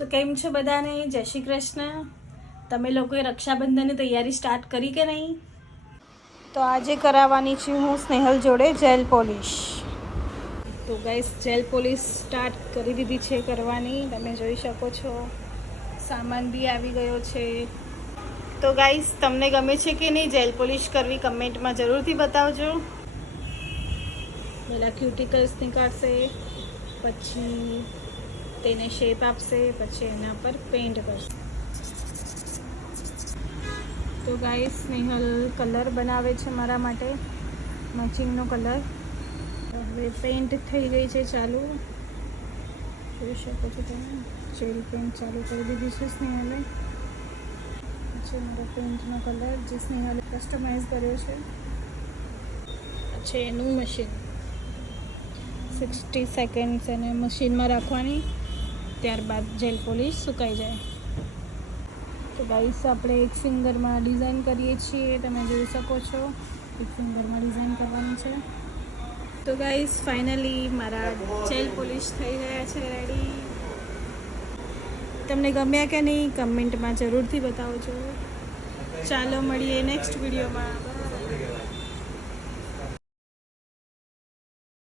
તો કેમ છો બધાને? જય શ્રી કૃષ્ણ. તમે લોકોએ રક્ષાબંધનની તૈયારી સ્ટાર્ટ કરી કે નહીં? તો આજે કરાવવાની છું હું સ્નેહલ જોડે જેલ પોલિશ. તો ગાઈસ જેલ પોલિશ સ્ટાર્ટ કરી દીધી છે કરવાની. તમે જોઈ શકો છો સામાન બી આવી ગયો છે. તો ગાઈસ તમને ગમે છે કે નહીં જેલ પોલિશ કરવી કમેન્ટમાં જરૂરથી બતાવજો. પહેલાં ક્યુટિકલ્સ નીકાળશે, પછી તેને શેપ આપશે, પછી એના પર પેઇન્ટ કરશે. તો ગાઈસ સ્નેહલ કલર બનાવે છે મારા માટે, મેચિંગનો કલર. હવે પેઇન્ટ થઈ ગઈ છે ચાલુ, જોઈ શકો છો તમે. જેલ પેઇન્ટ ચાલુ કરી દીધી છે સ્નેહલે. છે મારો પેઇન્ટનો કલર જે સ્નેહલે કસ્ટમાઇઝ કર્યો છે. છે એનું મશીન. 60 સેકન્ડ્સ એને મશીનમાં રાખવાની, ત્યારબાદ જેલ પોલિશ સુકાઈ જાય. તો ગાઈસ આપણે એક ફિંગરમાં ડિઝાઇન કરીએ છીએ, તમે જોઈ શકો છો. એક ફિંગરમાં ડિઝાઇન કરવાની છે. તો ગાઈસ ફાઇનલી મારા જેલ પોલિશ થઈ ગયા છે રેડી. તમને ગમ્યા કે નહીં કમેન્ટમાં જરૂરથી બતાવજો. ચાલો મળીએ નેક્સ્ટ વિડીયોમાં.